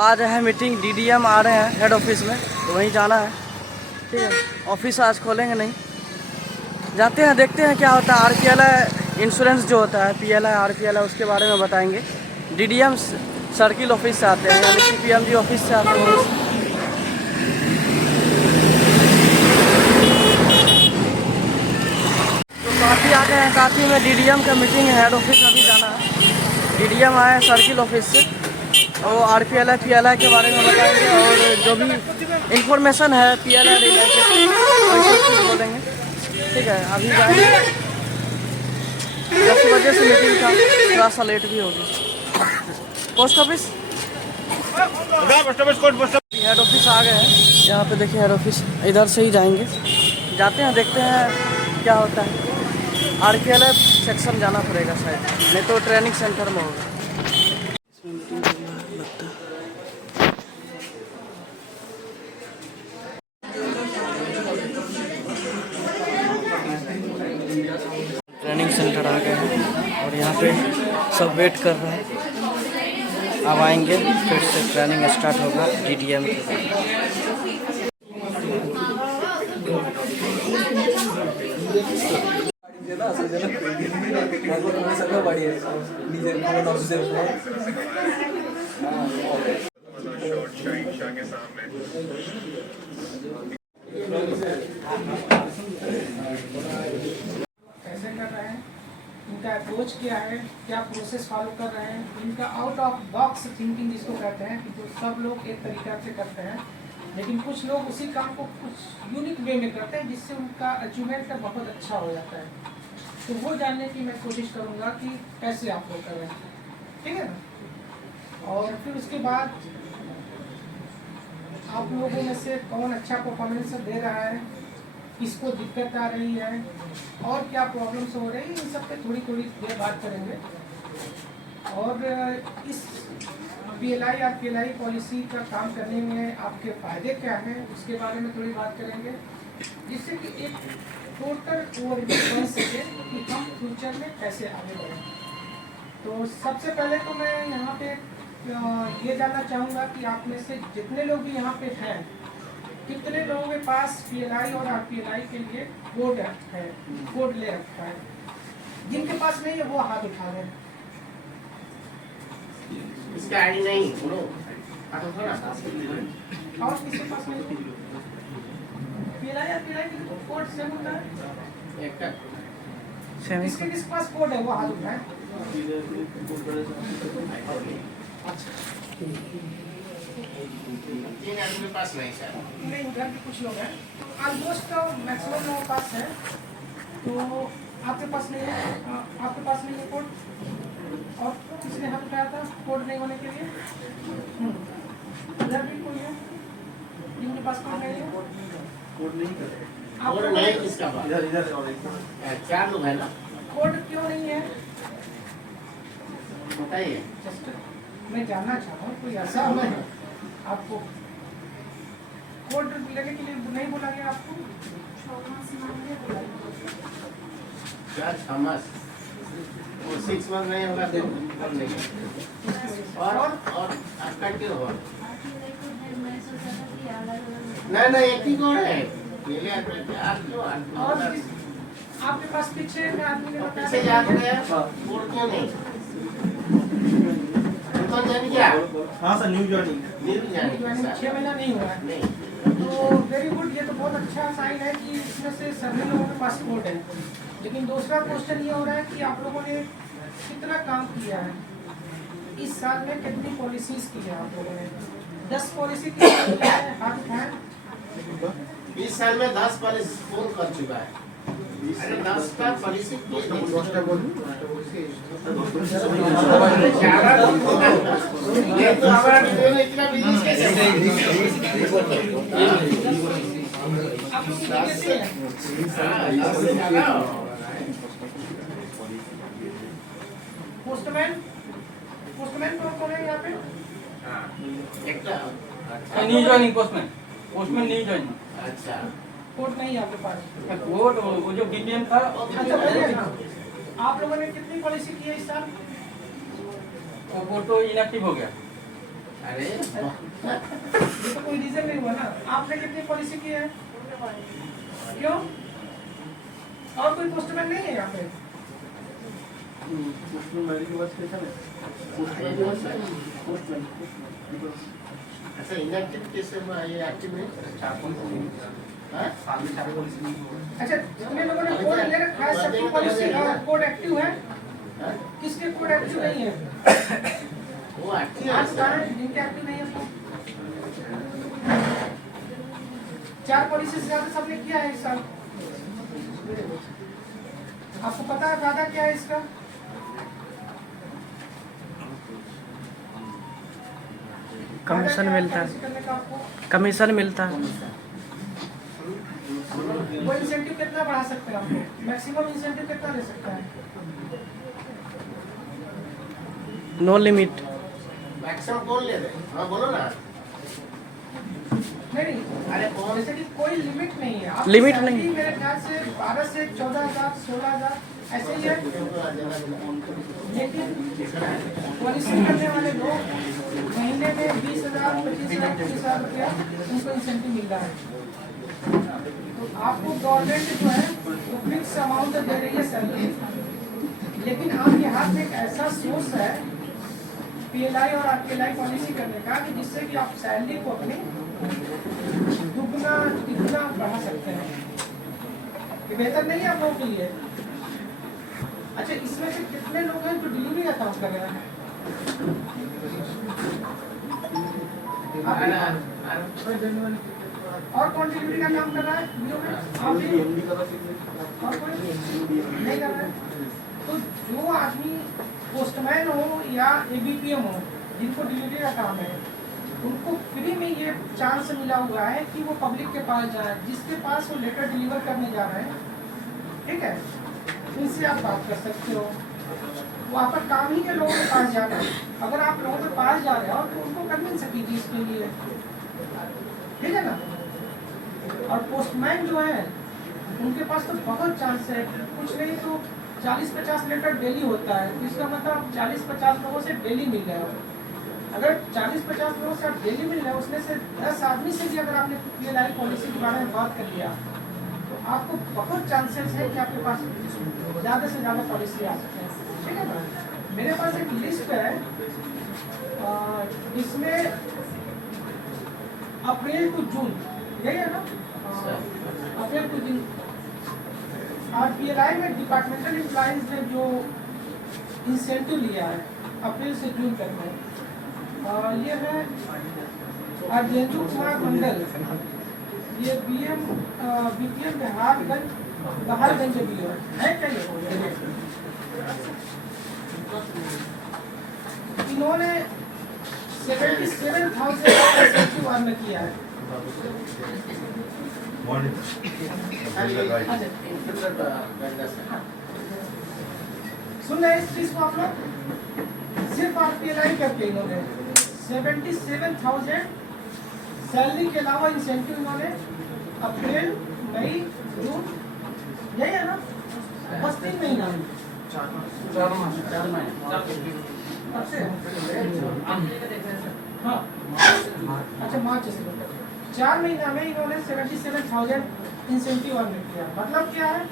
आज है meeting, DDM आ रहे हैं हेड ऑफिस में, तो वहीं जाना है। ठीक है, ऑफिस आज खोलेंगे नहीं, जाते हैं देखते हैं क्या होता है। आरपीएलआई इंश्योरेंस जो होता है, पीएलआई आरपीएलआई, उसके बारे में बताएंगे। डीडीएम सर्किल ऑफिस से आते हैं, यानी सीपीएमजी ऑफिस से आते हैं। तो काफ़ी आ गए हैं, काफ़ी में डीडीएम का मीटिंग है, हेड ऑफिस अभी जाना है। डीडीएम आए हैं सर्किल ऑफिस से, और आरपीएलआई पीएलआई के बारे में बताएंगे, और जो भी इंफॉर्मेशन है पीएलआई रिलेटेड वही सब चीज़ बोलेंगे। ठीक है, अभी जाएंगे। 10 बजे से मीटिंग था, थोड़ा सा लेट भी होगी। पोस्ट ऑफिस हेड ऑफिस आ गए हैं, यहाँ पे देखिए हेड ऑफिस, इधर से ही जाएंगे, जाते हैं देखते हैं क्या होता है। आरपीएलआई सेक्शन जाना पड़ेगा शायद, नहीं तो ट्रेनिंग सेंटर में होगा। ट्रेनिंग सेंटर आ गए हैं और यहाँ पे सब वेट कर रहे हैं, अब आएंगे फिर से ट्रेनिंग स्टार्ट होगा डीडीएम के। कैसे कर रहे हैं, इनका अप्रोच क्या है, क्या प्रोसेस फॉलो कर रहे हैं, इनका आउट ऑफ बॉक्स थिंकिंग जिसको कहते हैं, कि जो सब लोग एक तरीका से करते हैं, लेकिन कुछ लोग उसी काम को कुछ यूनिक वे में करते हैं, जिससे उनका अचीवमेंट बहुत अच्छा हो जाता है। तो वो जानने की मैं कोशिश करूँगा कि कैसे आप लोग कर रहे हैं, ठीक है ना। और फिर उसके बाद आप लोगों में से कौन अच्छा परफॉर्मेंस दे रहा है, किसको दिक्कत आ रही है, और क्या प्रॉब्लम्स हो रही है, इन सब पे थोड़ी थोड़ी देर बात करेंगे। और इस पीएलआई और पीएलआई पॉलिसी का काम करने में आपके फ़ायदे क्या हैं, उसके बारे में थोड़ी बात करेंगे, जिससे कि एक टोटल ओवरव्यू बन सके कि हम फ्यूचर में कैसे आगे बढ़ें। तो सबसे पहले तो मैं यहाँ पे ये जानना चाहूँगा कि आप में से जितने लोग भी यहाँ पे हैं, कितने लोगों के पास पीएलआई और आरपीएलआई के लिए कोड है, कोड ले रखा है। जिनके पास नहीं है वो हाथ उठा दें। इसका आईडी नहीं बोलो, और किसके पास नहीं है? पीएलआई और पीएलआई की कोड सेम होता है। किसके पास कोड है वो हाथ उठाए। अच्छा, आपके पास नहीं सर? नहीं, उधर भी कुछ लोग हैं, ऑलमोस्ट तो मैक्सिमम लोगों के पास है। तो आपके पास नहीं है, आपके पास नहीं है कोड, और किसने हाथ उठाया था कोड नहीं होने के लिए? उधर भी कोई है जिनके पास कोड नहीं है? कोड नहीं किसका पास? इधर 4 लोग है ना। कोड क्यों नहीं है बताइए। जस्ट मैं जानना चाहता हूँ, कोई ऐसा है आपको कोड लेने के लिए नहीं बोला गया आपको? 6 मास वो 6 मंथ नहीं होगा तो नहीं। और आपका क्यों हो? नहीं एक ही कोड है। पहले आप क्यों और आपके पास पीछे में आदमी ने बताया पीछे याद है कोड क्यों नहीं? तो जान क्या? हाँ सर, न्यू जॉइनिंग 6 महीना नहीं हुआ है। नहीं तो वेरी गुड, ये तो बहुत अच्छा साइन है कि इसमें से सभी लोगों के पास कोड है। लेकिन दूसरा क्वेश्चन ये हो रहा है कि आप लोगों ने कितना काम किया है इस साल में, कितनी पॉलिसीज की है आप लोगों ने? 10 पॉलिसी की है, हाथ उठाएं। 20 साल में 10 पॉलिसी पूर्ण कर चुका है। अरे 10 का पॉलिसी ये तो हमारा वीडियो में इतना बिजनेस कैसे आप लोग कैसे हैं? पोस्टमैन कौन है यहाँ पे? New joining postman new joining. अच्छा, कोड नहीं है आपके पास? वो जो डीपीएम था। अच्छा, पहले ना आप लोगों ने कितनी पॉलिसी की है इस साल? वो तो इनएक्टिव हो गया। अरे ये तो कोई रीजन नहीं हुआ ना। आपने कितनी पॉलिसी की है? क्यों? और कोई पोस्टमैन नहीं है यहाँ पे? अच्छा इनएक्टिव केस में ये एक्टिव है। हाँ? अच्छा, तुमने लोगों ने कोड ले रखा है, सबकी पॉलिसी कोड एक्टिव है? हाँ? किसके कोड एक्टिव नहीं है? वो एक्टिव आज है कारण जिनके एक्टिव नहीं है वो 4 पॉलिसी से ज्यादा सबने किया है इस साल। आपको पता है फायदा क्या है इसका? कमीशन मिलता पॉलिसी है, करने का आपको कमीशन मिलता है। वो इंसेंटिव कितना बढ़ा सकते हैं आपको? मैक्सिमम इंसेंटिव कितना दे सकता है? No limit. मैक्सिमम कौन ले रहे? हाँ बोलो ना। नहीं, अरे कौन? जैसे कि कोई लिमिट नहीं है। आपकी लिमिट सैलरी नहीं। मेरे ख्याल से 12 से 14,000 16,000 ऐसे ही है। लेकिन पॉलिसी करने वाले लोग महीने में 20,000 25,000 30,000 रुपया उनको इंसेंटिव मिल रहा है। तो आपको गवर्नमेंट जो है वो फिक्स अमाउंट दे रही है सैलरी, लेकिन आपके हाथ में एक ऐसा सोर्स है पीएलआई और आरपीएलआई पॉलिसी करने का कि जिससे कि आप सैलरी को अपनी दुगना तिगुना बढ़ा सकते हैं। ये बेहतर नहीं है आप लोगों के लिए? अच्छा, इसमें से कितने लोग हैं जो डिलीवरी का काम कर रहे हैं? और कौन डिलीवरी का काम कर रहा है बीओ में? आप भी? और कोई नहीं कर रहा है? तो जो आदमी पोस्टमैन हो या एबीपीएम हो जिनको डिलीवरी का काम है, उनको फ्री में ये चांस मिला हुआ है कि वो पब्लिक के पास जाए, जिसके पास वो लेटर डिलीवर करने जा रहे हैं, ठीक है, उनसे आप बात कर सकते हो। वहाँ पर काम ही के लोगों के पास जा रहे हैं। अगर आप लोगों के पास जा रहे हो तो उनको कन्विंस कीजिए इसके लिए, ठीक है ना। और पोस्टमैन जो है उनके पास तो बहुत चांस है, कुछ नहीं तो 40-50 लेटर डेली होता है। तो इसका मतलब 40-50 लोगों से डेली मिल रहे हो। अगर 40-50 लोगों से आप डेली मिल रहे हो, उसमें से 10 आदमी से भी अगर आपने पीएलआई पॉलिसी के बारे में बात कर लिया तो आपको बहुत चांसेस है कि आपके पास ज़्यादा से ज़्यादा पॉलिसी आ सकते हैं, ठीक है ना। मेरे पास एक लिस्ट है, इसमें अप्रैल टू जून, यही है ना, अप्रैल टू जून आरपीएलआई में डिपार्टमेंटल एम्प्लॉइज ने जो इंसेंटिव लिया है अप्रैल से जून तक में, ये है अर्जेंदु कुमार मंडल, ये बीपीएम बहारगंज बीओ है क्या ये? इन्होंने 77,000 इंसेंटिव अर्न किया है। सुन रहे इस चीज को आप लोग? सिर्फ आरपीएलआई करके इन्होंने 77,000 सैलरी के अलावा इंसेंटिव इन्होंने अप्रैल मई जून, यही है ना, बस 3 महीना में 4 महीने हाँ, अच्छा मार्च से 4 महीना में इन्होंने 77,000 इंसेंटिव अर्न किया। मतलब क्या है,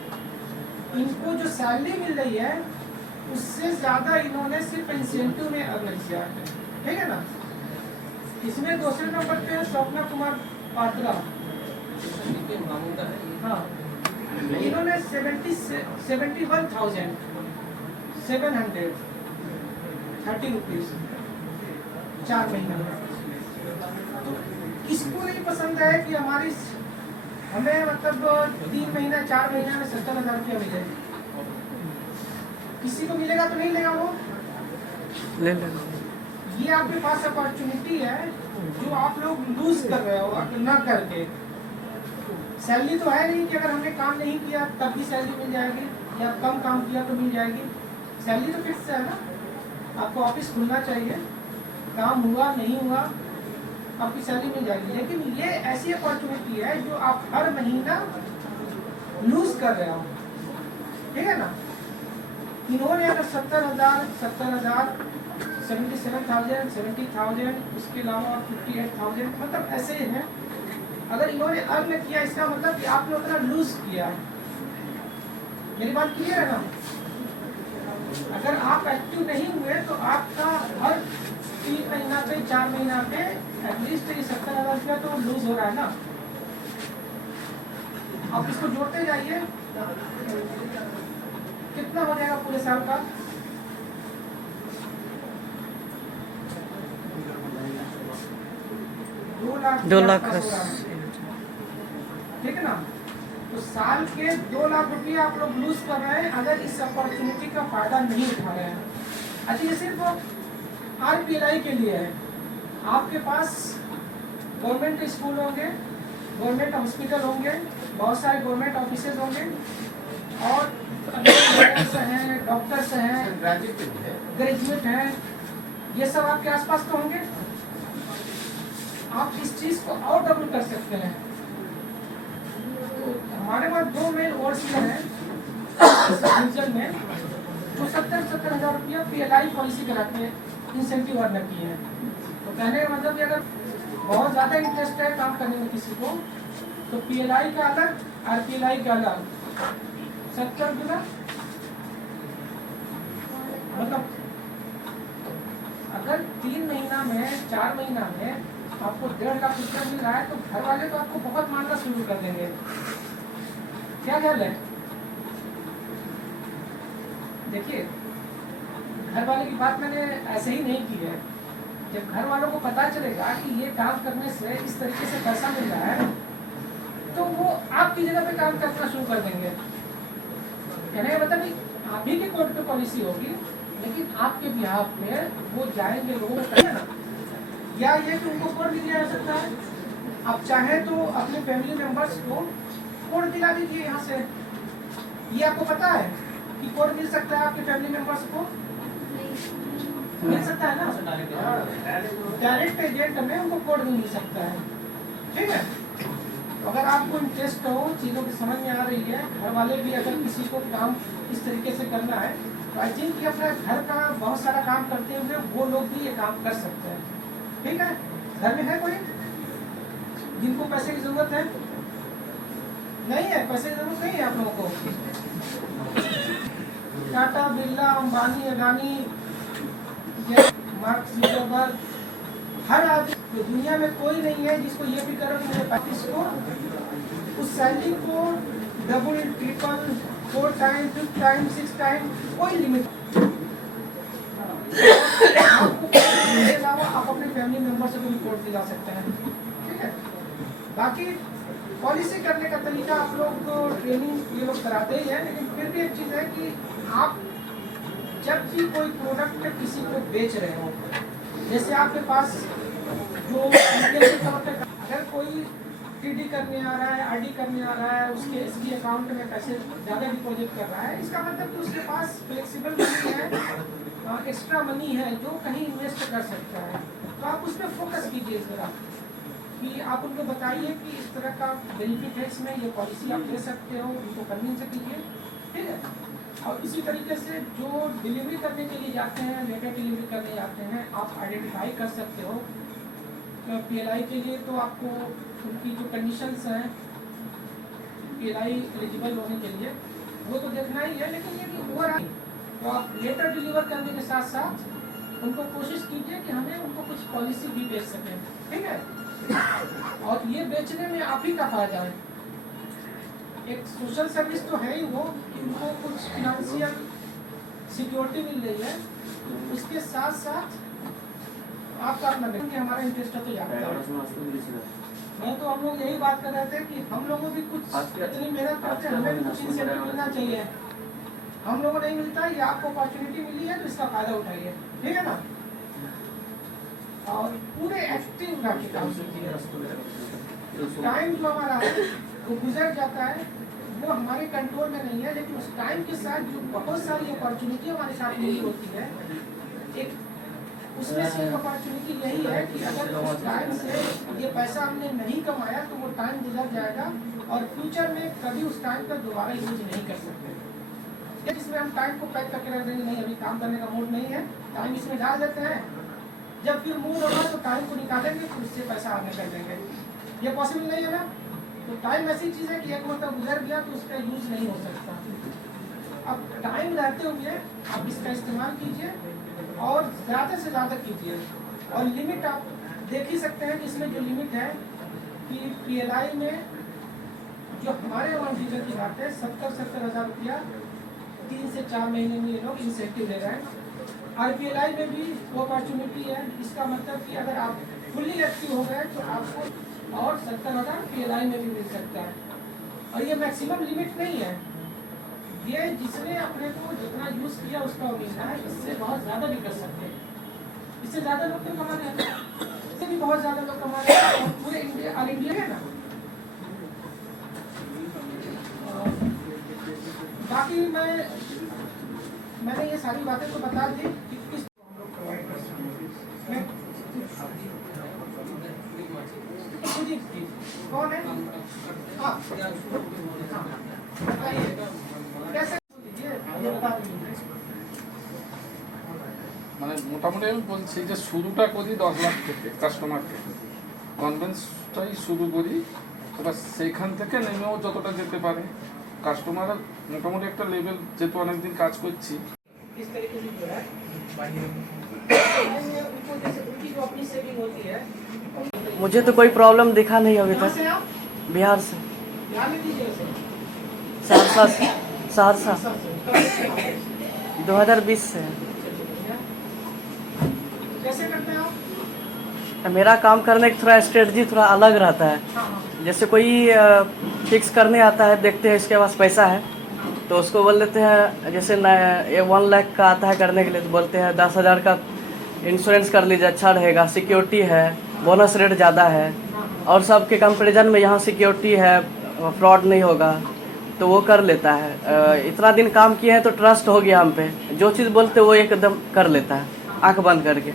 इनको जो सैलरी मिल रही है उससे ज्यादा इन्होंने सिर्फ इंसेंटिव में अर्न किया है, ठीक है ना। इसमें दूसरे नंबर पे स्वप्ना कुमार पात्रा, हाँ, इन्होंने 71,730 रुपीज 4 महीने में। तो किसको नहीं पसंद है कि हमें मतलब 3 महीना 4 महीने में 70,000 रुपया मिले? किसी को मिलेगा तो नहीं लेगा वो? ले ले। ये आपके पास अपॉर्चुनिटी है जो आप लोग लूज कर रहे हो ना करके। सैलरी तो है नहीं कि अगर हमने काम नहीं किया तब भी सैलरी मिल जाएगी, या कम काम किया तो मिल जाएगी। सैलरी तो फिक्स है ना। आपको ऑफिस खुलना चाहिए, काम हुआ नहीं हुआ आपकी सैलरी मिल जाएगी। लेकिन ये ऐसी अपॉर्चुनिटी है जो आप हर महीना लूज कर रहे हो, ठीक है ना। इन्होंने अगर 70,000 77,000, 70,000, उसके अलावा 58,000, मतलब ऐसे ही है। अगर इन्होंने अर्न किया इसका मतलब कि आपने उतना लूज किया। मेरी बात क्लियर है ना? अगर आप एक्टिव नहीं हुए तो आपका हर 3 महीना पे 4 महीना पे एटलीस्ट ये 70,000 रुपया तो लूज हो रहा है ना। आप इसको जोड़ते जाइए, कितना हो जाएगा पूरे साल का? 2 लाख के आसपास हो रहा है। ठीक है ना? तो साल के 2 लाख रुपये आप लोग लूज कर रहे हैं अगर इस अपॉर्चुनिटी का फायदा नहीं उठा रहे हैं। अच्छा, ये सिर्फ RPLI के लिए है। आपके पास गवर्नमेंट स्कूल होंगे, गवर्नमेंट हॉस्पिटल होंगे, बहुत सारे गवर्नमेंट ऑफिसेज होंगे और लॉयर्स हैं, डॉक्टर्स हैं, ग्रेजुएट हैं, ये सब आपके आसपास तो होंगे। आप इस चीज को और डबल कर सकते हैं। तो हमारे पास 2 मेन ओवरसीयर हैं रीजन में, जो 70,000 रुपया PLI पॉलिसी कराते हैं, इंसेंटिव अर्न किए हैं। तो कहने का मतलब कि अगर बहुत ज़्यादा इंटरेस्ट है काम करने में किसी को, तो PLI का अलग, RPLI का अलग, 70 गुना मतलब अगर 3 महीना में 4 महीना में आपको 1.5 लाख रुपया मिल रहा है तो घर वाले तो आपको बहुत मानना शुरू कर देंगे। क्या ख्याल है? देखिए, घर वाले की बात मैंने ऐसे ही नहीं की है। जब घर वालों को पता चलेगा कि ये काम करने से इस तरीके से पैसा मिल रहा है तो वो आपकी जगह पे काम करना शुरू कर देंगे। कहने का मतलब नहीं आप ही की कोर्ट पे पॉलिसी होगी, लेकिन आपके बिहाफ में वो जाएंगे लोगों को कहें ना, या ये कि उनको कोर्ट भी दिया जा सकता है। आप चाहें तो अपने फैमिली मेंबर्स को कोर्ट दिला दीजिए यहाँ से। ये आपको पता है कि कोर्ट मिल सकता है आपके फैमिली मेंबर्स को? मिल सकता है ना? डायरेक्ट एजेंट में उनको कोड भी मिल सकता है। ठीक है? तो अगर आपको इंटरेस्ट हो, चीज़ों की समझ में आ रही है, घर वाले भी अगर किसी को काम इस तरीके से करना है तो आई थिंक कि अपना घर का बहुत सारा काम करते हुए वो लोग भी ये काम कर सकते हैं। ठीक है? घर में है कोई जिनको पैसे की जरूरत है? नहीं है, पैसे की जरूरत नहीं है आप लोगों को। टाटा, बिरला, अंबानी, अडानी, मार्क जुकरबर्ग, हर आदमी तो दुनिया में कोई नहीं है जिसको ये भी करो कि मेरे पैकेज को उस सैलरी को double, triple, 4 time, 5 time, 6 time, कोई लिमिट। इसके अलावा आप अपने फैमिली मेंबर से भी रिपोर्ट दिला सकते हैं। ठीक है? बाकी पॉलिसी करने का तरीका आप लोग ट्रेनिंग ये लोग कराते ही हैं, लेकिन फिर भी एक चीज़ है कि आप जब भी कोई प्रोडक्ट किसी को बेच रहे हो, जैसे आपके पास जो अगर कोई TD करने आ रहा है, RD करने आ रहा है, उसके SB अकाउंट में पैसे ज़्यादा डिपॉजिट कर रहा है, इसका मतलब कि उसके पास फ्लेक्सिबल मनी है, एक्स्ट्रा मनी है जो कहीं इन्वेस्ट कर सकता है। तो आप उस पर फोकस कीजिए इस तरह कि आप उनको बताइए कि इस तरह का बेनिफिट है, इसमें ये पॉलिसी आप ले सकते हो, उनको कन्विंस कीजिए। ठीक है? और इसी तरीके से जो डिलीवरी करने के लिए जाते हैं, लेटर डिलीवरी करने जाते हैं, आप आइडेंटिफाई कर सकते हो। तो PLI के लिए तो आपको उनकी जो कंडीशंस हैं PLI एलिजिबल होने के लिए वो तो देखना ही है, लेकिन ये कि ओवरऑल तो आप लेटर डिलीवर करने के साथ साथ उनको कोशिश कीजिए कि हमें उनको कुछ पॉलिसी भी बेच सकें। ठीक है? और ये बेचने में आप ही का फायदा है। एक सोशल सर्विस तो है ही वो कि उनको कुछ फिनेंशियल सिक्योरिटी मिल रही है, उसके साथ साथ आपका अपना देखेंगे हमारा इंटरेस्ट है तो जाता मैं तो हम लोग यही बात कर रहे थे कि हम लोगों भी कुछ इतनी मेहनत करते हैं, हमें भी कुछ इंसेंटिव मिलना चाहिए। हम लोगों को नहीं मिलता, ये आपको अपॉर्चुनिटी मिली है तो इसका फायदा उठाइए। ठीक है ना? और पूरे एक्टिव रखिए काम कीजिए। टाइम जो हमारा है वो गुजर जाता है, वो हमारे कंट्रोल में नहीं है, लेकिन उस टाइम के साथ जो बहुत सारी अपॉर्चुनिटी हमारे साथ मिली होती है, एक उसमें से एक अपॉर्चुनिटी यही है कि अगर उस टाइम से ये पैसा हमने नहीं कमाया तो वो टाइम गुजर जाएगा और फ्यूचर में कभी उस टाइम का दोबारा यूज नहीं कर सकते। इसमें हम टाइम को पैक करके रख देंगे, नहीं अभी काम करने का मूड नहीं है, टाइम इसमें डाल देते हैं, जब फिर मूड होगा तो टाइम को निकालेंगे तो उससे पैसा आगे कर देंगे। ये पॉसिबल नहीं है ना। तो टाइम ऐसी चीज़ है कि एक मतलब गुजर गया तो उसका यूज़ नहीं हो सकता। अब टाइम रहते हुए आप इसका इस्तेमाल कीजिए और ज़्यादा से ज़्यादा कीजिए। और लिमिट आप देख ही सकते हैं कि इसमें जो लिमिट है कि PLI में जो हमारे वहाँ डीलर की बात है 70-70 हज़ार रुपया 3 से 4 महीने में ये लोग इंसेंटिव ले रहे हैं। RPLI में भी वो अपॉर्चुनिटी है। इसका मतलब कि अगर आप फुल्ली एक्टिव हो गए तो आपको और 70,000 PLI में भी मिल सकता है। और ये मैक्सिमम लिमिट नहीं है, ये जिसने अपने को जितना यूज़ किया उसका मिलना है। इससे बहुत ज़्यादा भी कर सकते हैं, इससे ज़्यादा लोग तो कमा रहे हैं, इससे भी बहुत ज़्यादा लोग कमा रहे हैं। और पूरे इंडिया ऑल इंडिया है ना। बाकी मैंने ये सारी बातें तो बता दी कि किस हम लोग प्रोवाइड कर सकते हैं। कौन है? हाँ बताइए कैसे ये बता दीजिए। মানে মোটামুটি আমি বলছি যে শুরুটা করি 10 লাখ থেকে কাস্টমার থেকে, কনভেন্সটাই শুরু করি, এবার সেইখান থেকে নেমেও যতটা যেতে পারে কাস্টমার মোটামুটি একটা লেভেল, যেহেতু অনেকদিন কাজ করছি। इस तरीके से जो है उनको जैसे उनकी जो अपनी सेविंग होती है। मुझे तो कोई प्रॉब्लम दिखा नहीं अभी कहाँ तक। से आप? बिहार से, ध्यान में दीजिए उसे। सहरसा 2020 से। कैसे करते हैं आप? मेरा काम करने का थोड़ा स्ट्रेटजी थोड़ा अलग रहता है। हाँ। जैसे कोई फिक्स करने आता है, देखते हैं इसके पास पैसा है तो उसको बोल देते हैं, जैसे 1 लाख का आता है करने के लिए तो बोलते हैं 10,000 का इंश्योरेंस कर लीजिए, अच्छा रहेगा, सिक्योरिटी है, बोनस रेट ज़्यादा है और सबके कंपैरिजन में यहाँ सिक्योरिटी है, फ्रॉड नहीं होगा, तो वो कर लेता है। इतना दिन काम किए हैं तो ट्रस्ट हो गया हम पे, जो चीज़ बोलते वो एकदम कर लेता है आंख बंद करके।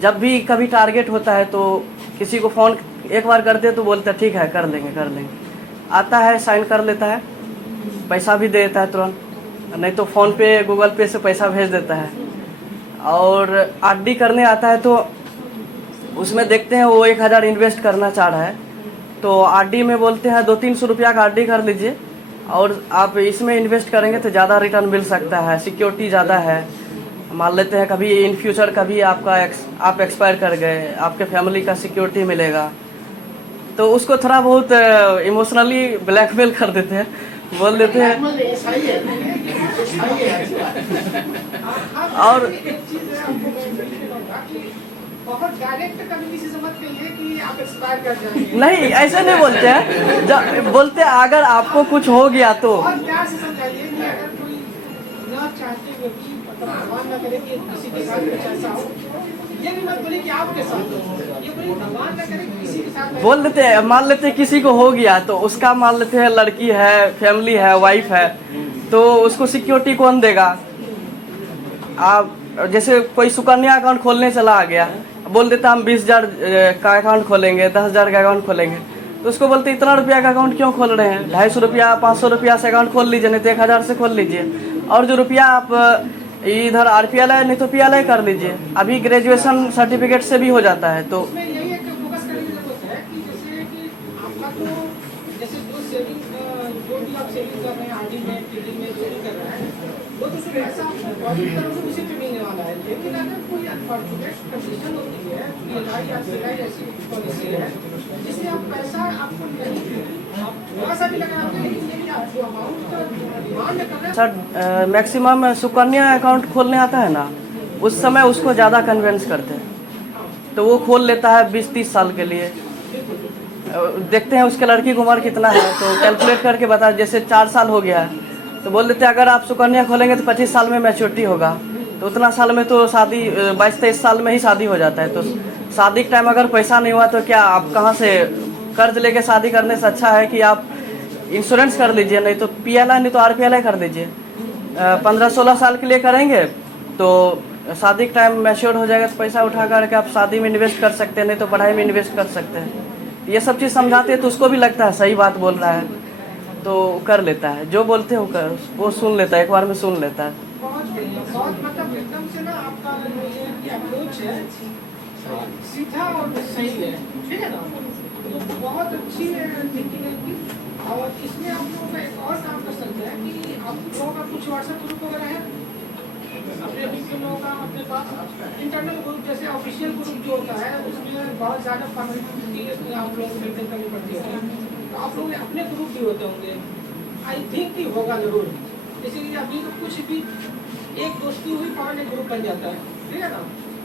जब भी कभी टारगेट होता है तो किसी को फ़ोन एक बार करते तो बोलते हैं ठीक है कर लेंगे, आता है साइन कर लेता है, पैसा भी दे देता है तुरंत, नहीं तो फ़ोन पे गूगल पे से पैसा भेज देता है। और RD करने आता है तो उसमें देखते हैं वो 1,000 इन्वेस्ट करना चाह रहा है तो RD में बोलते हैं 200-300 रुपया का RD कर लीजिए और आप इसमें इन्वेस्ट करेंगे तो ज़्यादा रिटर्न मिल सकता है, सिक्योरिटी ज़्यादा है। मान लेते हैं कभी इन फ्यूचर कभी आप एक्सपायर कर गए, आपके फैमिली का सिक्योरिटी मिलेगा, तो उसको थोड़ा बहुत इमोशनली ब्लैकमेल कर देते हैं, बोल देते हैं। और एक चीज़ है आपको मैं बिल्कुल कहूँगा कि बहुत डायरेक्ट कभी किसी से मत कहिए कि आप एक्सपायर कर जाएंगे। नहीं ऐसे नहीं बोलते हैं, जब बोलते हैं अगर आपको कुछ हो गया तो। और प्यार से समझाइए कि अगर कोई ना चाहते हुए भी मतलब भगवान ना करे कि किसी के साथ कुछ ऐसा हो, ये भी मत बोलिए कि आपके साथ हो, ये बोलिए भगवान ना करे कि किसी के साथ। बोल देते हैं, मान लेते हैं किसी को हो गया तो उसका मान लेते हैं लड़की है, फैमिली है, वाइफ है, तो उसको सिक्योरिटी कौन देगा। आप जैसे कोई सुकन्या अकाउंट खोलने चला आ गया, बोल देता हम 20,000 का अकाउंट खोलेंगे, 10,000 का अकाउंट खोलेंगे, तो उसको बोलते इतना रुपया का अकाउंट क्यों खोल रहे हैं, 250 रुपया 500 रुपया से अकाउंट खोल लीजिए, नहीं तो 1,000 से खोल लीजिए, और जो रुपया आप इधर RPLI नहीं तो PLI कर लीजिए, अभी ग्रेजुएशन सर्टिफिकेट से भी हो जाता है। तो उसमें यही एक फोकस करने की जरूरत है कि जैसे कि आपका तो जैसे जो सेविंग जो भी आप सेविंग कर रहे हैं RD में PD में जो भी कर रहे हैं वो तो सिर्फ ऐसा आपको डिपॉजिट करोगे उसी पे मिलने वाला है। लेकिन अगर कोई अनफॉर्चुनेट कंडीशन होती है, PLI या RPLI ऐसी पॉलिसी है जिससे आप पैसा आपको नहीं, आप थोड़ा सा भी लगाते हैं लेकिन ये कि आप जो अमाउंट का डिमांड कर रहे हैं। सर मैक्सिमम सुकन्या अकाउंट खोलने आता है ना, उस समय उसको ज़्यादा कन्वेंस करते हैं तो वो खोल लेता है 20-30 साल के लिए। देखते हैं उसके लड़की की उम्र कितना है तो कैलकुलेट करके बता, जैसे 4 साल हो गया है तो बोल देते हैं अगर आप सुकन्या खोलेंगे तो 25 साल में मैच्योरिटी होगा, तो उतना साल में तो शादी 22-23 साल में ही शादी हो जाता है। तो शादी के टाइम अगर पैसा नहीं हुआ तो क्या आप कहाँ से कर्ज लेके शादी करने से अच्छा है कि आप इंश्योरेंस कर लीजिए, नहीं तो PLI नहीं तो RPLI कर दीजिए। 15-16 साल के लिए करेंगे तो शादी के टाइम मैच्योर हो जाएगा तो पैसा उठा करके आप शादी में इन्वेस्ट कर सकते हैं, नहीं तो पढ़ाई में इन्वेस्ट कर सकते हैं। ये सब चीज़ समझाते हैं तो उसको भी लगता है सही बात बोल रहा है। तो कर लेता है, जो बोलते हैं वो सुन लेता है, एक बार में सुन लेता है। बहुत बढ़िया, बहुत मतलब एकदम से ना आपका ये अप्रोच है सीधा और सही है, ठीक है ना, तो बहुत अच्छी थिंकिंग है इनकी। और इसमें आप लोगों का एक और काम कर सकते हैं कि आप लोगों का कुछ व्हाट्सएप ग्रुप वगैरह है अपने अभी के लोगों का अपने पास इंटरनल ग्रुप, जैसे ऑफिशियल ग्रुप जो होता है उसमें बहुत ज़्यादा फॉर्मेलिटी आप लोगों को मेंटेन करनी पड़ती है, तो आप लोग अपने ग्रुप भी होते होंगे, आई थिंक कि होगा ज़रूर। इसीलिए अभी तो कुछ भी एक दोस्ती हुई फॉरन एक ग्रुप बन जाता है, ठीक है ना,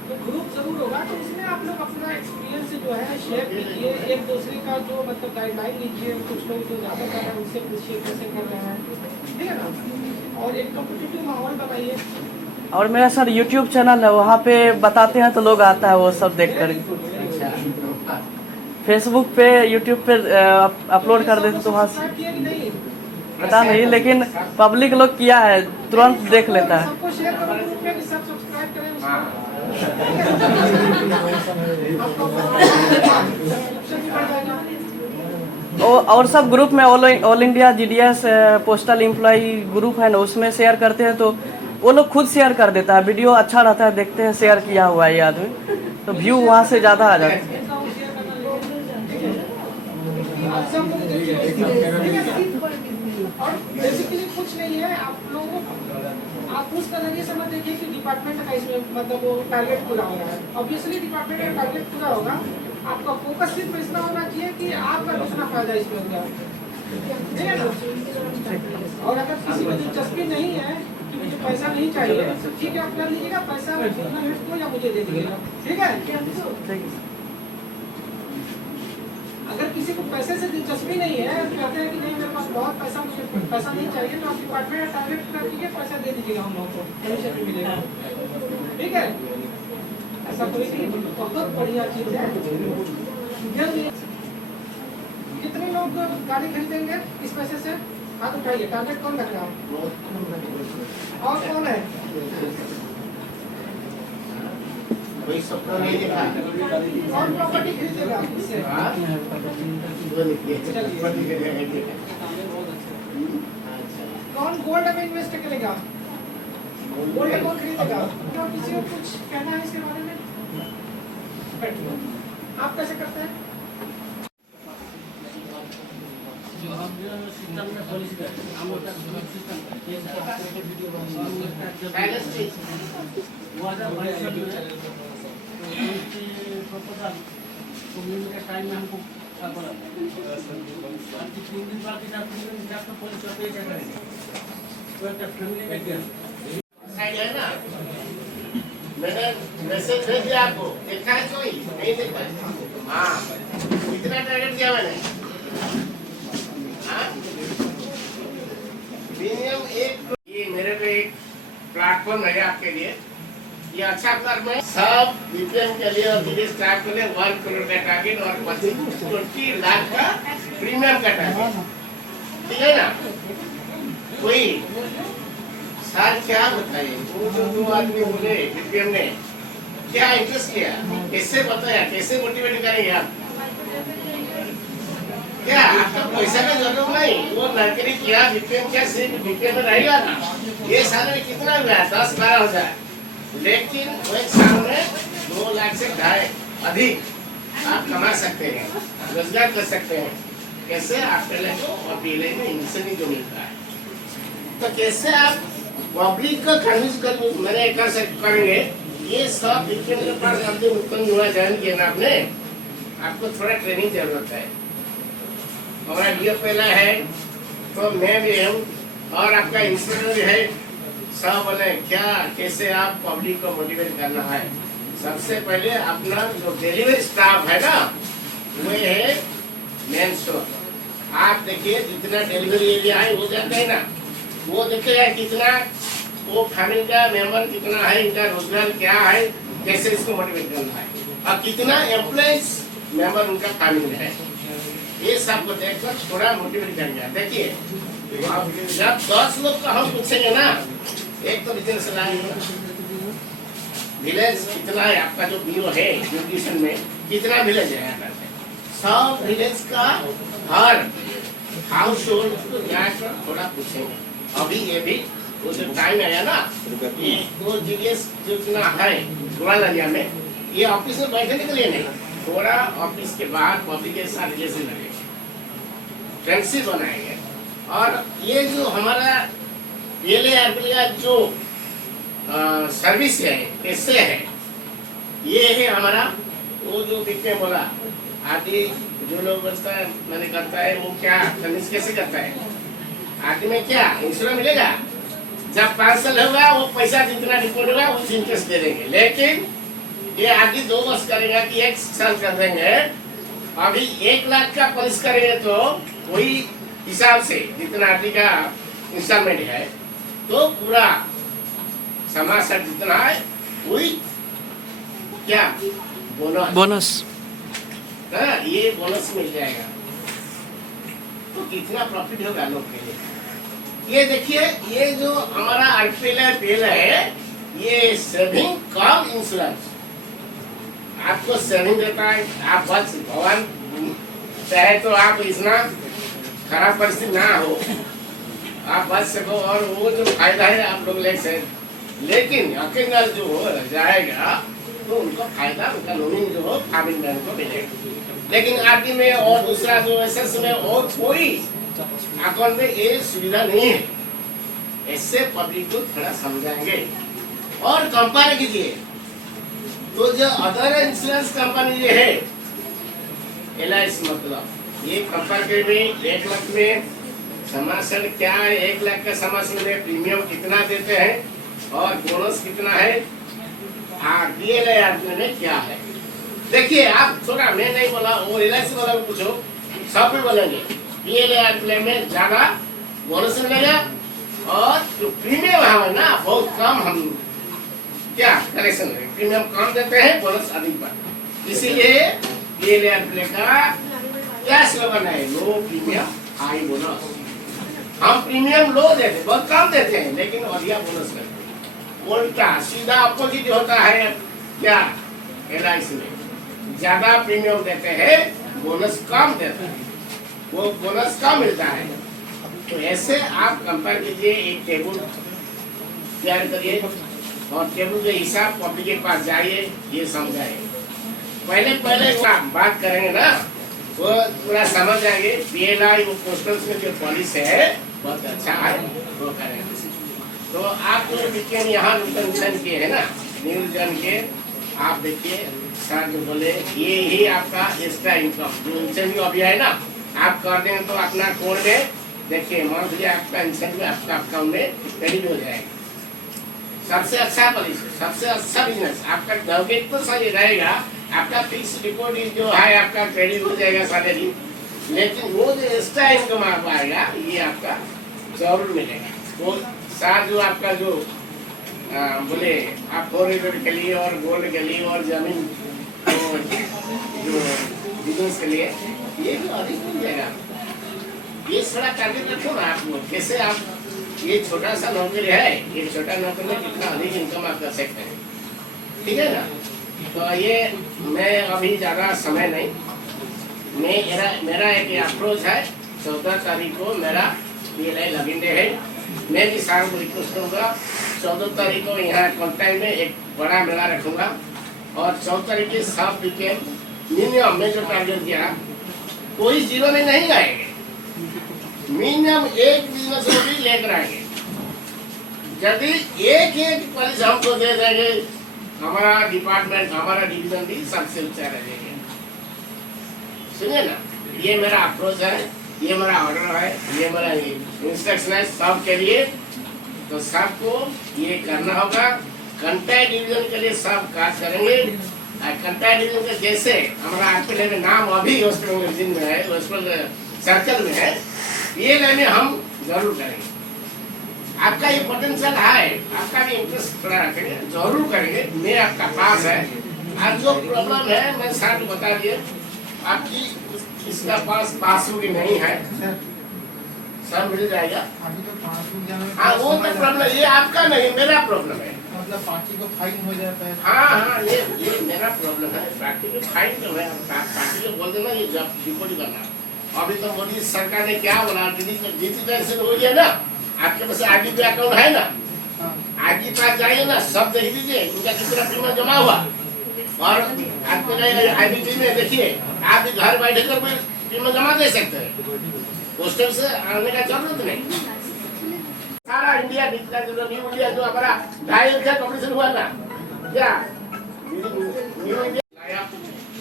तो ग्रुप जरूर होगा। तो इसमें आप लोग अपना एक्सपीरियंस जो है शेयर कीजिए, एक दूसरे का जो मतलब गाइडलाइन लीजिए, कुछ लोग जो ज़्यादा कर रहे हैं उनसे पूछिए कैसे कर रहे हैं, ठीक है ना, और एक कॉम्पिटिटिव माहौल बनाइए। और मेरा सर यूट्यूब चैनल है, वहाँ पे बताते हैं तो लोग आता है वो सब देख कर। फेसबुक पे यूट्यूब पे अपलोड कर देते तो वहाँ से सब्सक्राइब किया कि नहीं? पता नहीं, लेकिन पब्लिक लोग किया है, तुरंत देख लेता है। सबको शेयर करो ग्रुप में कि सब सब्सक्राइब करें उसको। ऑप्शन भी बढ़ जाएगा। और सब ग्रुप में all India GDS postal employ group है ना, उसमें शेयर करते हैं तो वो लोग खुद शेयर कर देता है, वीडियो अच्छा रहता है, देखते हैं शेयर किया हुआ है ये आदमी, तो व्यू वहाँ से ज़्यादा आ जाता है। और बेसिकली कुछ नहीं है, आप लोगों आप उस तरह से मत देखिए कि डिपार्टमेंट का इसमें मतलब वो टारगेट पूरा हो रहा है। ऑब्वियसली डिपार्टमेंट का टारगेट पूरा होगा, आपका फोकस सिर्फ इतना होना चाहिए कि आपका कितना फायदा इसमें होगा, ठीक है ना। और अगर किसी को दिलचस्पी नहीं है कि मुझे पैसा नहीं चाहिए, तो ठीक है आप कर लीजिएगा, पैसा टूर्नामेंट को या मुझे दे दीजिएगा, ठीक है। अगर किसी को पैसे से दिलचस्पी नहीं है, कहते हैं कि नहीं मेरे पास बहुत पैसा, मुझे पैसा नहीं चाहिए, तो आप डिपार्टमेंट का टारगेट कर दीजिए, पैसा दे दीजिएगा हम लोगों को, कमीशन भी मिलेगा, ठीक है। ऐसा कोई नहीं, बहुत बढ़िया चीज है। जल्दी कितने लोग गाड़ी खरीदेंगे इस पैसे से? हाथ उठाइए, टारगेट कौन रख रहा है और कौन है? कोई सपना नहीं देखा। कौन प्रॉपर्टी खरीदेगा इससे? कौन गोल्ड में इन्वेस्ट करेगा? गोल्ड कौन खरीदेगा? क्या किसी को कुछ कहना है इसके बारे में? बैठिए। आप कैसे करते हैं? जो हम सिस्टम में पॉलिसी करते हैं, हम लोग सिस्टम करते हैं, वो आता है प्रपोजल कम्युनिटी टाइम में हमको बोला 3 दिन बाद तो पुलिस पे करेंगे, तो एक फैमिली में गया साइड है ना, मैंने मैसेज भेज दिया आपको, देखा है कोई? नहीं देखा है। हाँ, कितना टारगेट दिया मैंने? हाँ, मिनिमम एक, ये मेरे पे एक प्लेटफॉर्म है आपके लिए, ये अच्छा प्लेटफॉर्म है। सब VPN के लिए और बिजनेस स्टार्ट के लिए 1 करोड़ का टारगेट और 20 लाख का प्रीमियम का टारगेट, ठीक है ना। कोई सर क्या बताइए, वो जो 2 आदमी बोले VPN ने क्या इंटरेस्ट लिया, कैसे बताया, कैसे मोटिवेट करेंगे आप? क्या आपका पैसा का जरूरत नहीं, वो नौकरी किया VPN क्या सिर्फ VPN में रहेगा ना, ये साल में कितना हुआ? 10-12 हजार, लेकिन वो एक साल में 2 लाख से अधिक आप कमा सकते हैं, रोजगार कर सकते हैं। कैसे? आपके लिए और पीले में इनसे जो मिलता है, तो कैसे आप पब्लिक को कन्विंस कर मैंने करेंगे? ये सब VPN के पास आपने उत्पन्न हुआ ज्वाइन किया ना आपने, आपको थोड़ा ट्रेनिंग जरूरत है। हमारा ये पहला है तो मैं भी हूँ और आपका इंस्ट्रक्टर भी है, सब बोले क्या कैसे आप पब्लिक को मोटिवेट करना है। सबसे पहले अपना जो डिलीवरी स्टाफ है ना, वो है मेन स्टोर। आप देखिए जितना डिलीवरी एरिया है वो जाते हैं ना, वो देखते हैं कितना वो फैमिली का मेंबर कितना है, इनका रोजगार क्या है, कैसे इसको मोटिवेट करना है, और कितना एम्प्लॉइज मेंबर उनका फैमिली है, ये सब को देखकर थोड़ा मोटिवेट करेंगे। देखिए जब 10 लोग का हम पूछेंगे ना, एक तो बिजनेस विलेज कितना है आपका, जो बीओ है न्यूट्रिशन में कितना विलेज है, सब विलेज का हर हाउस होल्ड को जाकर थोड़ा पूछेंगे। अभी ये भी वो जो टाइम आया ना, ये वो जीएस जो इतना है गुवालियर में, ये ऑफिस में बैठने के लिए नहीं, थोड़ा ऑफिस के बाद पब्लिक के साथ रिलेशन रखेंगे, फ्रेंडशिप बनाएंगे। और ये जो हमारा PLA का जो सर्विस है, कैसे है, ये है हमारा वो जो दिखते बोला आदि जो लोग बचता है मैंने करता है, वो क्या कन्विंस कैसे करता है आदि में क्या इंश्योरेंस मिलेगा। जब 5 साल होगा वो पैसा जितना रिपोर्ट होगा उस इंटरेस्ट दे देंगे, लेकिन ये आदि 2 वर्ष करेगा कि 1 साल कर देंगे। अभी 1 लाख का पॉलिसी करेंगे तो वही हिसाब से जितना आदि का इंस्टॉलमेंट है, तो पूरा समाज जितना है वही क्या बोनस ये बोनस मिल जाएगा। तो कितना प्रॉफिट होगा लोग के लिए। ये देखिए, ये जो हमारा RPL है, ये सेविंग कम इंश्योरेंस, आपको सेविंग देता है। आप बस भगवान चाहे तो आप इतना खराब परिस्थिति ना हो, आप बच सको और वो जो फायदा है आप लोग ले सकते। लेकिन अकेला जो हो जाएगा तो उनका फायदा उनका लोनिंग जो हो फार्मिंग मैन को मिलेगा। लेकिन आदि में और दूसरा जो एसएस में और कोई अकाउंट में ये सुविधा नहीं है। इससे पब्लिक को थोड़ा समझाएंगे और कंपेयर कीजिए। तो जो अदर इंश्योरेंस कंपनी ये है LIC, मतलब ये कंपेयर करके 1 लाख में समासन क्या है, 1 लाख का समासन में प्रीमियम कितना देते हैं और बोनस कितना है, RPL में क्या है। देखिए आप थोड़ा, मैं नहीं बोला, वो LIC वाला को पूछो, सब भी बोलेंगे PLA में ज्यादा बोनस मिलेगा और जो प्रीमियम है ना बहुत कम, हम क्या करेक्शन है, प्रीमियम कम देते हैं, बोनस अधिक पर। इसीलिए PLA का क्या स्लोगन है, लो प्रीमियम हाई बोनस। हम प्रीमियम लो देते, बहुत कम देते हैं, लेकिन बढ़िया बोनस करते हैं। उल्टा सीधा अपोजिट होता है क्या LIC में, ज्यादा प्रीमियम देते हैं, बोनस कम देते हैं, वो बोनस कम मिलता है। तो ऐसे आप कंपेयर कीजिए, एक टेबल तैयार करिए और टेबल के हिसाब पब्लिक के पास जाइए, ये समझाइए। पहले बात करेंगे ना, वो पूरा समझ जाएंगे। PLI वो पोस्टल में जो पॉलिसी है बहुत अच्छा है, वो करेंगे। तो आप जो विज्ञान यहाँ नुकसान किए है ना, न्यूज जन के, आप देखिए सर जो बोले ये ही आपका एक्स्ट्रा इनकम जो इंसेंटिव अभी है ना, आप कर देंगे तो अपना कोड में देखिए मंथली आपका इंसेंटिव आपका अकाउंट में क्रेडिट हो जाएगा। सबसे अच्छा पॉलिसी, सबसे अच्छा बिजनेस, आपका टारगेट तो सही रहेगा, आपका फिक्स डिपॉजिट जो है आपका क्रेडिट हो जाएगा सैलरी, लेकिन वो जो एक्स्ट्रा इनकम आप आएगा ये आपका जरूर मिलेगा। वो साथ जो आपका जो बोले आप 4 व्हीलर के लिए और गोल्ड के लिए और जमीन तो जो बिजनेस के लिए ये भी अधिक मिल जाएगा। ये थोड़ा टारगेट रखो ना आप लोग, कैसे आप ये छोटा सा नौकरी है, ये छोटा नौकरी में कितना अधिक इनकम आप कर सकते हैं, ठीक है ना। तो ये मैं अभी ज़्यादा समय नहीं, मेरा एक अप्रोच है, 14 तारीख को मेरा PLI लॉगिन डे है। मैं भी सारों को रिक्वेस्ट करूँगा, 14 तारीख को यहाँ कॉन्टाइम में एक बड़ा मेला रखूँगा और 14 तारीख के सब वीकेंड मिनिमम में जो टारगेट दिया, कोई जीरो में नहीं आएंगे, मिनिमम एक बिजनेस भी लेकर आएंगे। यदि एक पॉलिसी हमको दे देंगे, हमारा डिपार्टमेंट, हमारा डिवीजन भी सबसे ऊंचा रहेगा। सुनिए ना, ये मेरा अप्रोच है, ये मेरा ऑर्डर है, ये मेरा इंस्ट्रक्शन है सबके लिए। तो सबको ये करना होगा। कंटाक्ट डिवीजन के लिए सब कार्य करेंगे। कंटाक्ट डिवीजन के जैसे हमारा RPL में नाम अभी हॉस्पिटल में है, हॉस्पिटल सर्कल में है, ये लेने हम जरूर करेंगे। आपका ये पोटेंशियल है, आपका भी इंटरेस्ट थोड़ा रखेंगे, जरूर करेंगे। मैं आपका पास है, आज जो प्रॉब्लम है मैं साथ बता दिए, आपकी इसका पास होगी नहीं है, सब मिल जाएगा। हाँ वो तो प्रॉब्लम ये आपका नहीं, मेरा प्रॉब्लम है। मतलब पार्टी को फाइन हो जाता है। हाँ ये मेरा प्रॉब्लम है। पार्टी को फाइन तो है, पार्टी को बोल देना ये जब डिपोजिट करना, अभी तो मोदी सरकार ने क्या बोला, डिजिटलाइजेशन हो गया ना, आपके पास आईडी पे अकाउंट है ना, आईडी पास जाइए ना, सब देख लीजिए उनका कितना प्रीमियम जमा हुआ। और आपके आईडी में देखिए, आप भी घर बैठे कर प्रीमियम जमा दे सकते हैं, पोस्टल से आने का जरूरत नहीं। सारा इंडिया डिजिटल न्यू इंडिया जो हमारा 2.5 लाख कंपटीशन हुआ ना, क्या न्यू इंडिया लाया,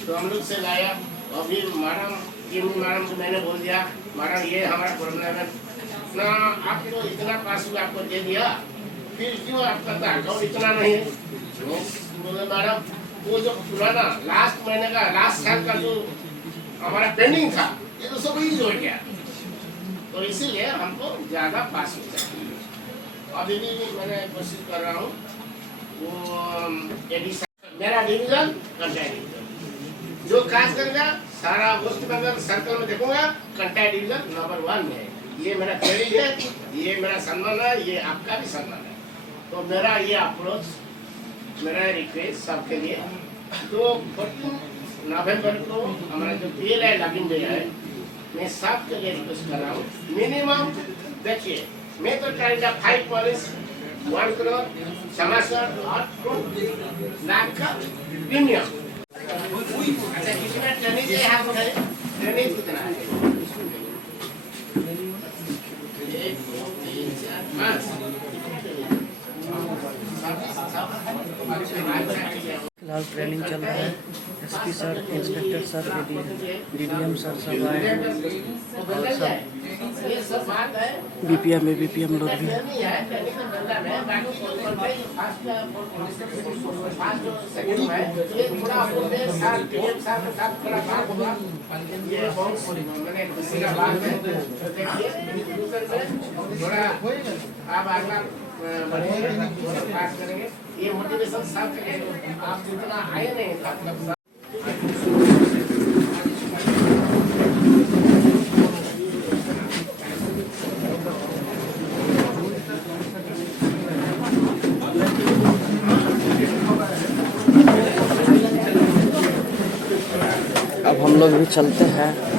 तो हम लोग से लाया। अभी मैडम को मैंने बोल दिया, मैडम ये हमारा कोरोना में ना आपको इतना पासबुक आपको दे दिया, फिर क्यों आपका अकाउंट इतना नहीं है? बोले मैडम वो जो पुराना लास्ट महीने का लास्ट साल का जो हमारा पेंडिंग था, ये तो सब यूज हो गया, तो इसीलिए हमको ज्यादा पासबुक चाहिए। अभी भी मैंने कोशिश कर रहा हूँ, वो एडिशन मेरा डिवीजन कंटाक्ट डिवीजन जो काज करेगा सारा वेस्ट बंगाल सर्कल में देखूंगा, कंटाक्ट डिवीजन नंबर 1 में है। ये मेरा क्रेडिट है, ये मेरा सम्मान है, ये आपका भी सम्मान है। तो मेरा ये अप्रोच, मेरा रिक्वेस्ट सबके लिए, तो 14 नवंबर को हमारा जो PLI लॉगिन डे है, मैं सबके लिए रिक्वेस्ट कर रहा हूँ। मिनिमम देखिए, मैं तो करेंगे 5 पॉलिस 1 करोड़ समाचार और 2 लाख का प्रीमियम। अच्छा कितना ट्रेनिंग है आपको? ट्रेनिंग कितना है? 1 2 3 4 5 फिलहाल ट्रेनिंग चल रहा है। SP sir, inspector sir, DDM sir सब आए हैं और सब BPM लोग भी हैं। ये मोटिवेशन सब आप जितना आए नहीं अब हम लोग भी चलते हैं।